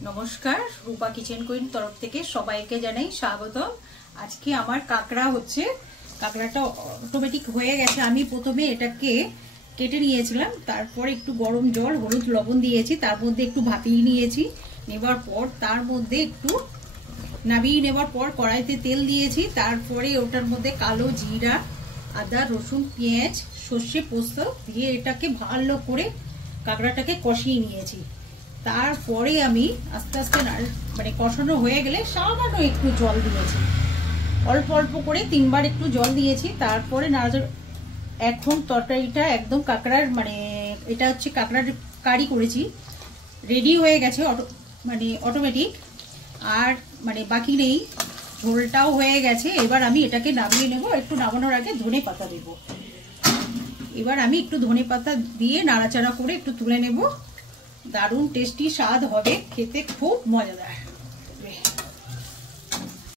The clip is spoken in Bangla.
নমস্কার, রূপা কিচেন কুইন তরফ থেকে সবাইকে জানাই স্বাগতম। আজকে আমার কাঁকড়া হচ্ছে। কাঁকড়াটা অটোমেটিক হয়ে গেছে। আমি প্রথমে এটাকে কেটে নিয়েছিলাম, তারপরে একটু গরম জল, হলুদ, লবণ দিয়েছি, তার মধ্যে একটু ভাপিয়ে নিয়েছি। নেবার পর তার মধ্যে একটু নামিয়ে নেবার পর কড়াইতে তেল দিয়েছি, তারপরে ওটার মধ্যে কালো জিরা, আদা, রসুন, পেঁয়াজ, সর্ষে, পোস্ত দিয়ে এটাকে ভালো করে কাঁকড়াটাকে কষিয়ে নিয়েছি। তারপরে আমি আস্তে আস্তে কষানো হয়ে গেলে সামান্য একটু জল দিয়েছি, অল্প অল্প করে 3 বার একটু জল দিয়েছি। তারপরে এখন তরকারিটা একদম কাঁকড়ার এটা হচ্ছে কাঁকড়ার কারি করেছি, রেডি হয়ে গেছে অটোমেটিক। আর বাকি নেই, ঝোলটাও হয়ে গেছে। এবার আমি এটাকে নামিয়ে নেব। একটু নামানোর আগে ধনে পাতা দেব। এবার আমি একটু ধনে পাতা দিয়ে নাড়াচাড়া করে একটু তুলে নেব। দারুণ টেস্টি স্বাদ হবে, খেতে খুব মজাদার।